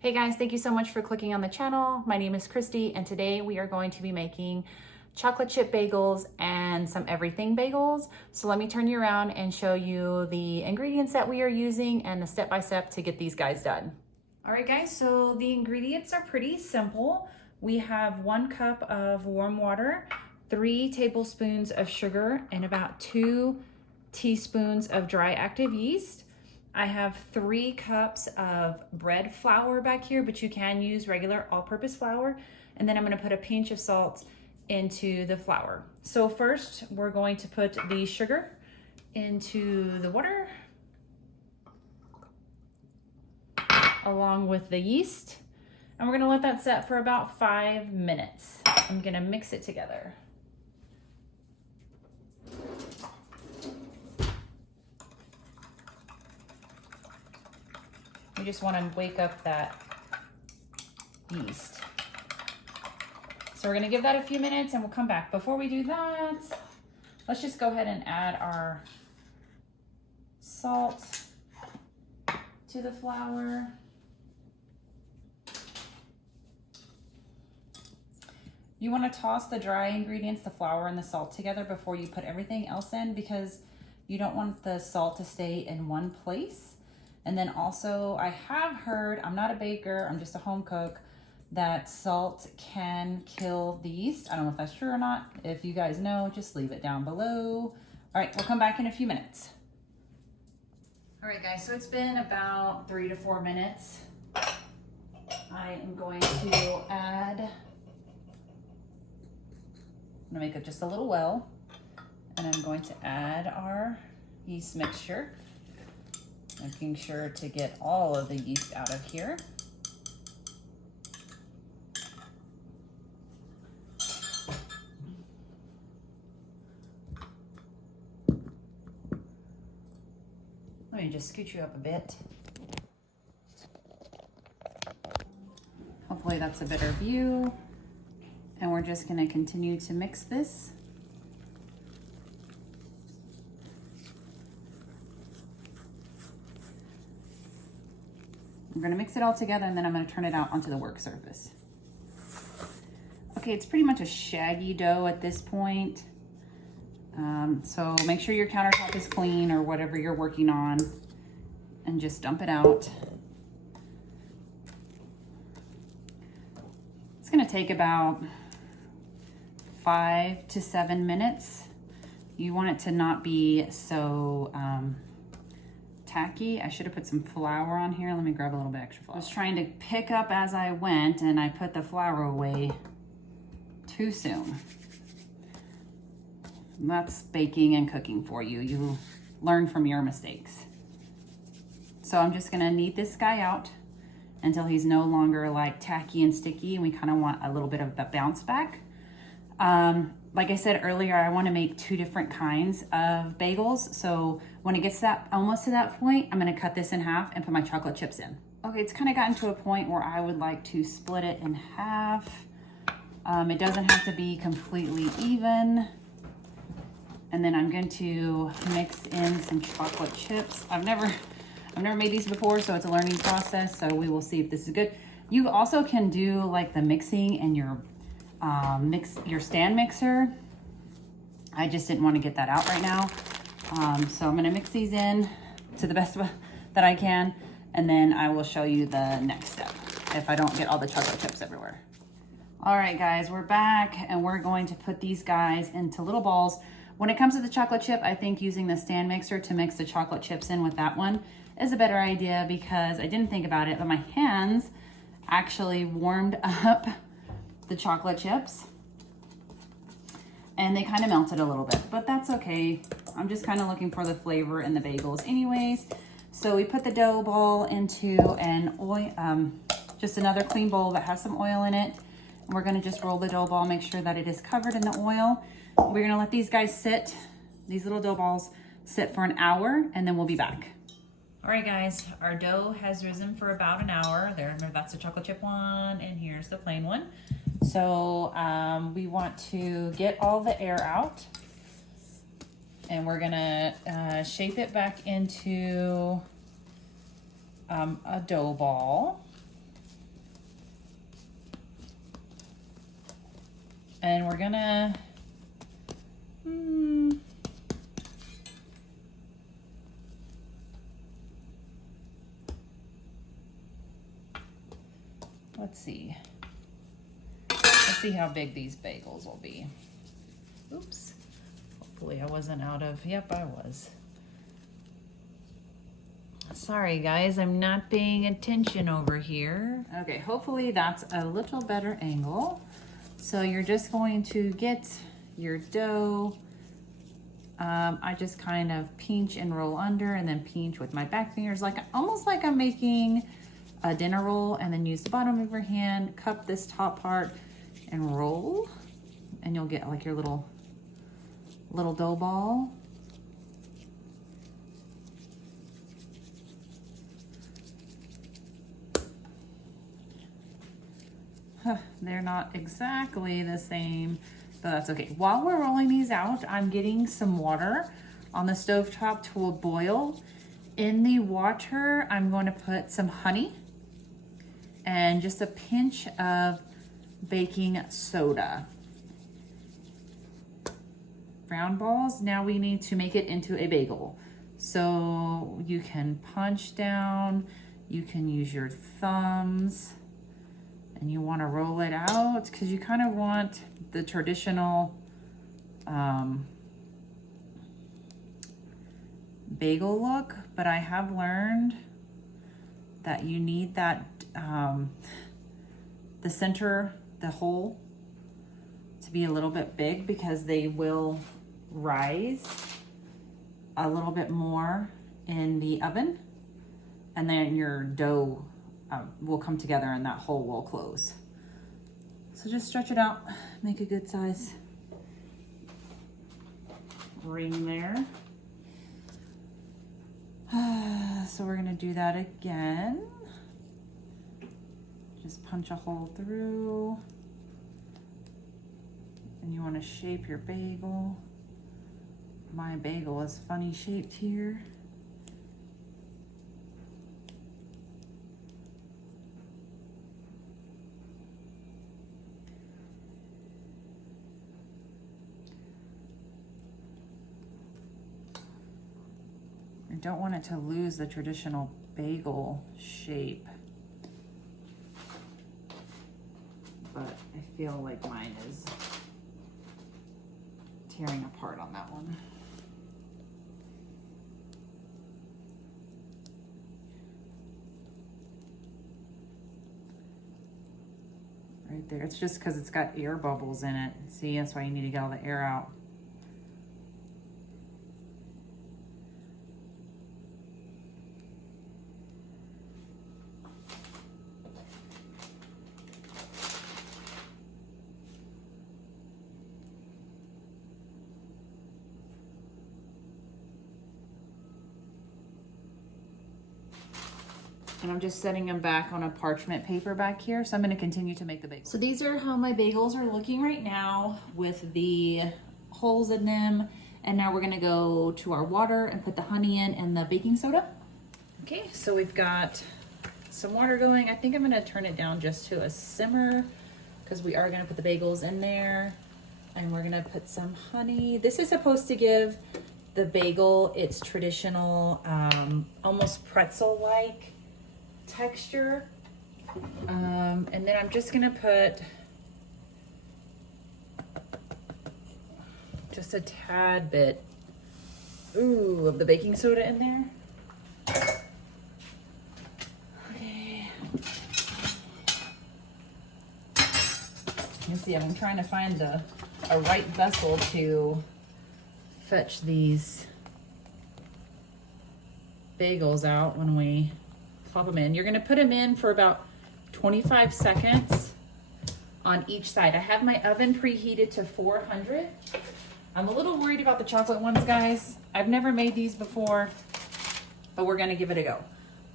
Hey guys, thank you so much for clicking on the channel. My name is Christy and today we are going to be making chocolate chip bagels and some everything bagels. So let me turn you around and show you the ingredients that we are using and the step-by-step to get these guys done. All right guys, so the ingredients are pretty simple. We have 1 cup of warm water, 3 tablespoons of sugar, and about 2 teaspoons of dry active yeast. I have 3 cups of bread flour back here, but you can use regular all-purpose flour. And then I'm gonna put a pinch of salt into the flour. So first, we're going to put the sugar into the water, along with the yeast. And we're gonna let that set for about 5 minutes. I'm gonna mix it together. We just want to wake up that yeast. So we're going to give that a few minutes and we'll come back. Before we do that, let's just go ahead and add our salt to the flour. You want to toss the dry ingredients, the flour and the salt together before you put everything else in, because you don't want the salt to stay in one place. And then also, I have heard, I'm not a baker, I'm just a home cook, that salt can kill the yeast. I don't know if that's true or not. If you guys know, just leave it down below. All right, we'll come back in a few minutes. All right guys, so it's been about 3 to 4 minutes. I am going to add, I'm gonna make it just a little well, and I'm going to add our yeast mixture. Making sure to get all of the yeast out of here. Let me just scoot you up a bit. Hopefully that's a better view. And we're just gonna continue to mix this. I'm gonna mix it all together and then I'm gonna turn it out onto the work surface. Okay, it's pretty much a shaggy dough at this point. So make sure your countertop is clean or whatever you're working on, and just dump it out. It's gonna take about 5 to 7 minutes. You want it to not be so tacky. I should have put some flour on here. Let me grab a little bit extra flour. I was trying to pick up as I went and I put the flour away too soon. That's baking and cooking for you. You learn from your mistakes. So I'm just gonna knead this guy out until he's no longer like tacky and sticky, and we kind of want a little bit of the bounce back. Like I said earlier, I want to make 2 different kinds of bagels. So when it gets almost to that point, I'm going to cut this in half and put my chocolate chips in. Okay, it's kind of gotten to a point where I would like to split it in half. It doesn't have to be completely even. And then I'm going to mix in some chocolate chips. I've never made these before, so it's a learning process. So we will see if this is good. You also can do like the mixing in your stand mixer. I just didn't want to get that out right now. So I'm going to mix these in to the best that I can, and then I will show you the next step if I don't get all the chocolate chips everywhere. All right guys, we're back and we're going to put these guys into little balls. When it comes to the chocolate chip, I think using the stand mixer to mix the chocolate chips in with that one is a better idea, because I didn't think about it, but my hands actually warmed up the chocolate chips and they kind of melted a little bit, but that's okay. I'm just kind of looking for the flavor in the bagels anyways. So we put the dough ball into an oil, just another clean bowl that has some oil in it. And we're gonna just roll the dough ball, make sure that it is covered in the oil. We're gonna let these guys sit, these little dough balls sit for an hour, and then we'll be back. All right guys, our dough has risen for about an hour. There, remember that's the chocolate chip one, and here's the plain one. So we want to get all the air out, and we're gonna shape it back into a dough ball. And we're gonna, let's see. Let's see how big these bagels will be. Oops. Hopefully I wasn't out of, yep, I was. Sorry guys, I'm not paying attention over here. Okay, hopefully that's a little better angle. So you're just going to get your dough. I just kind of pinch and roll under and then pinch with my back fingers, like almost like I'm making a dinner roll, and then use the bottom of your hand, cup this top part and roll, and you'll get like your little dough ball. They're not exactly the same, but that's okay. While we're rolling these out, I'm getting some water on the stovetop to a boil. In the water, I'm going to put some honey and just a pinch of baking soda. Round balls, now we need to make it into a bagel. So you can punch down, you can use your thumbs, and you want to roll it out because you kind of want the traditional bagel look, but I have learned that you need that the center, the hole, to be a little bit big because they will rise a little bit more in the oven, and then your dough will come together and that hole will close. So just stretch it out, make a good size ring there. So we're gonna do that again. Just punch a hole through, and you want to shape your bagel. My bagel is funny shaped here. I don't want it to lose the traditional bagel shape, but I feel like mine is tearing apart on that one. Right there, it's just because it's got air bubbles in it. See, that's why you need to get all the air out. And I'm just setting them back on a parchment paper back here. So I'm going to continue to make the bagels. So these are how my bagels are looking right now with the holes in them. And now we're going to go to our water and put the honey in and the baking soda. Okay, so we've got some water going. I think I'm going to turn it down just to a simmer because we are going to put the bagels in there. And we're going to put some honey. This is supposed to give the bagel its traditional, almost pretzel-like texture. And then I'm just gonna put just a tad bit of the baking soda in there. Okay. You see, I'm trying to find a right vessel to fetch these bagels out when we plop them in. You're gonna put them in for about 25 seconds on each side. I have my oven preheated to 400. I'm a little worried about the chocolate ones, guys. I've never made these before, but we're gonna give it a go.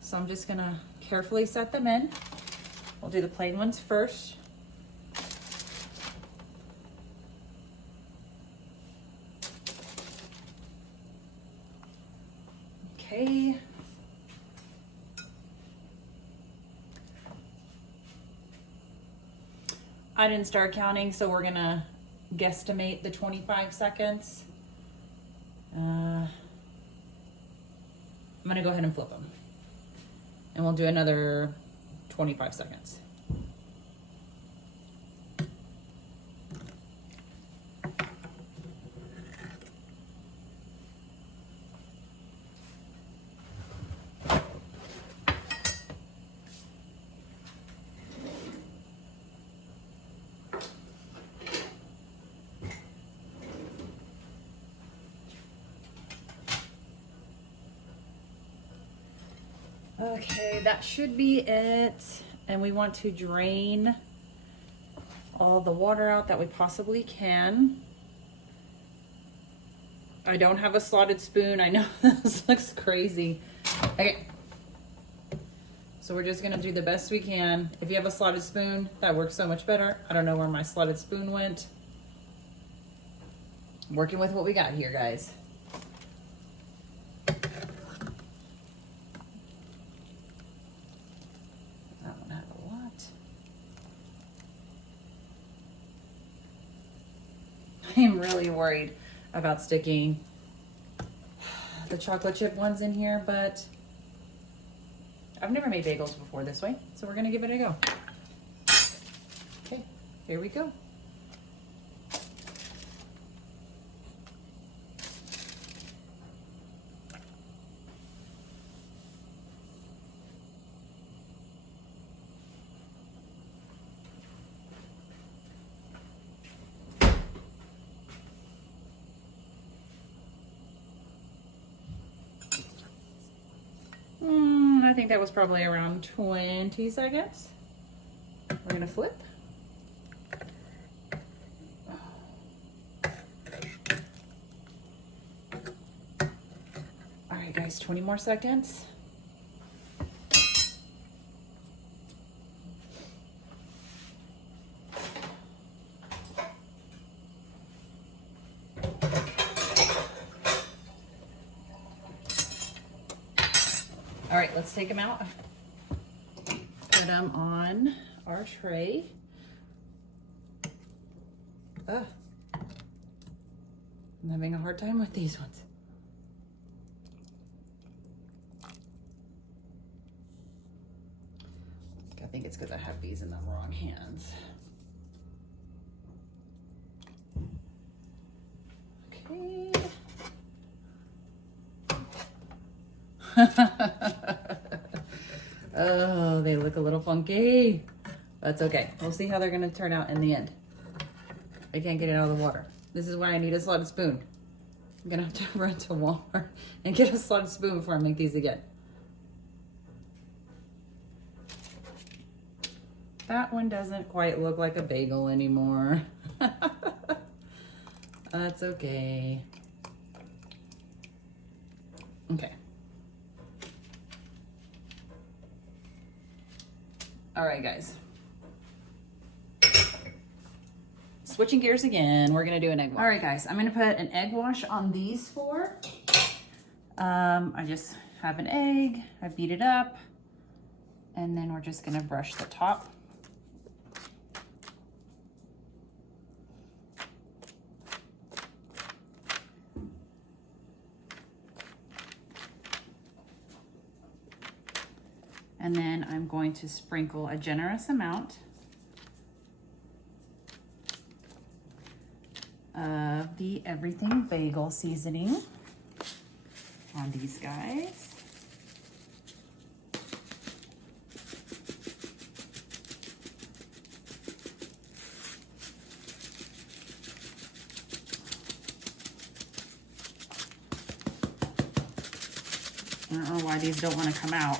So I'm just gonna carefully set them in. We'll do the plain ones first. Okay. I didn't start counting, so we're gonna guesstimate the 25 seconds. I'm gonna go ahead and flip them. And we'll do another 25 seconds. Okay, that should be it. And we want to drain all the water out that we possibly can. I don't have a slotted spoon. I know this looks crazy. Okay. So we're just gonna do the best we can. If you have a slotted spoon, that works so much better. I don't know where my slotted spoon went. Working with what we got here, guys. I'm really worried about sticking the chocolate chip ones in here, but I've never made bagels before this way, so we're gonna give it a go. Okay, here we go. I think that was probably around 20 seconds. We're gonna flip. All right, guys, 20 more seconds. All right, let's take them out. Put them on our tray. I'm having a hard time with these ones. I think it's because I have these in the wrong hands. Okay. Oh, they look a little funky. That's okay. We'll see how they're gonna turn out in the end. I can't get it out of the water. This is why I need a slotted spoon. I'm gonna have to run to Walmart and get a slotted spoon before I make these again. That one doesn't quite look like a bagel anymore. That's okay. Okay. All right, guys. Switching gears again, we're gonna do an egg wash. All right, guys, I'm gonna put an egg wash on these four. I just have an egg, I beat it up, and then we're just gonna brush the top. And then I'm going to sprinkle a generous amount of the everything bagel seasoning on these guys. I don't know why these don't want to come out.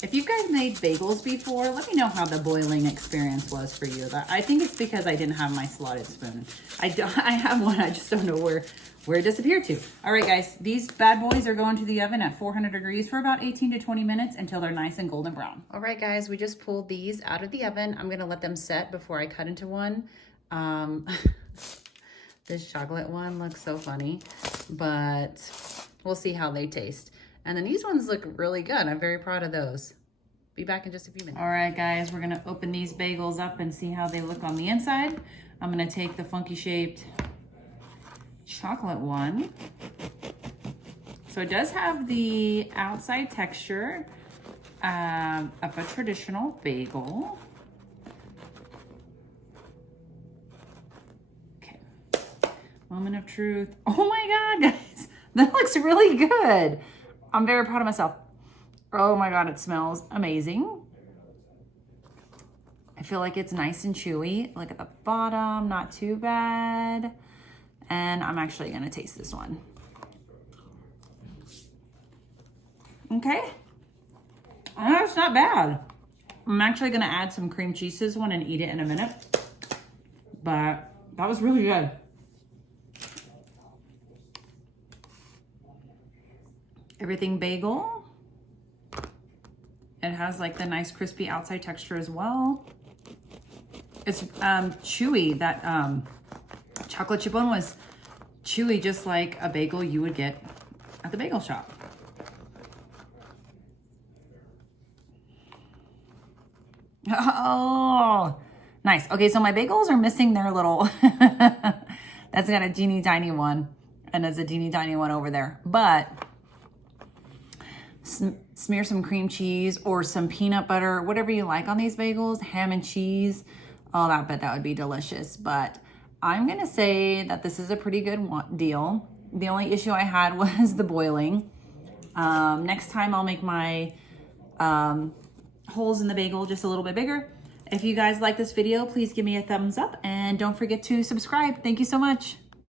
If you guys made bagels before, let me know how the boiling experience was for you. I think it's because I didn't have my slotted spoon. I have one, I just don't know where it disappeared to. All right, guys, these bad boys are going to the oven at 400 degrees for about 18 to 20 minutes until they're nice and golden brown. All right, guys, we just pulled these out of the oven. I'm gonna let them set before I cut into one. This chocolate one looks so funny, but we'll see how they taste. And then these ones look really good. I'm very proud of those. Be back in just a few minutes. All right, guys, we're gonna open these bagels up and see how they look on the inside. I'm gonna take the funky shaped chocolate one. So it does have the outside texture of a traditional bagel. Okay, moment of truth. Oh my God, guys, that looks really good. I'm very proud of myself. Oh my God, it smells amazing. I feel like it's nice and chewy. Look at the bottom, not too bad. And I'm actually gonna taste this one. Okay, that's not bad. I'm actually gonna add some cream cheese to this one and eat it in a minute. But that was really good. Everything bagel. It has like the nice crispy outside texture as well. It's chewy. That chocolate chip one was chewy, just like a bagel you would get at the bagel shop. Oh, nice. Okay, so my bagels are missing their little, that's got a teeny tiny one, and there's a teeny tiny one over there. But smear some cream cheese or some peanut butter, whatever you like on these bagels, ham and cheese. Oh, I bet that would be delicious. But I'm gonna say that this is a pretty good deal. The only issue I had was the boiling. Next time I'll make my holes in the bagel just a little bit bigger. If you guys like this video, please give me a thumbs up and don't forget to subscribe. Thank you so much.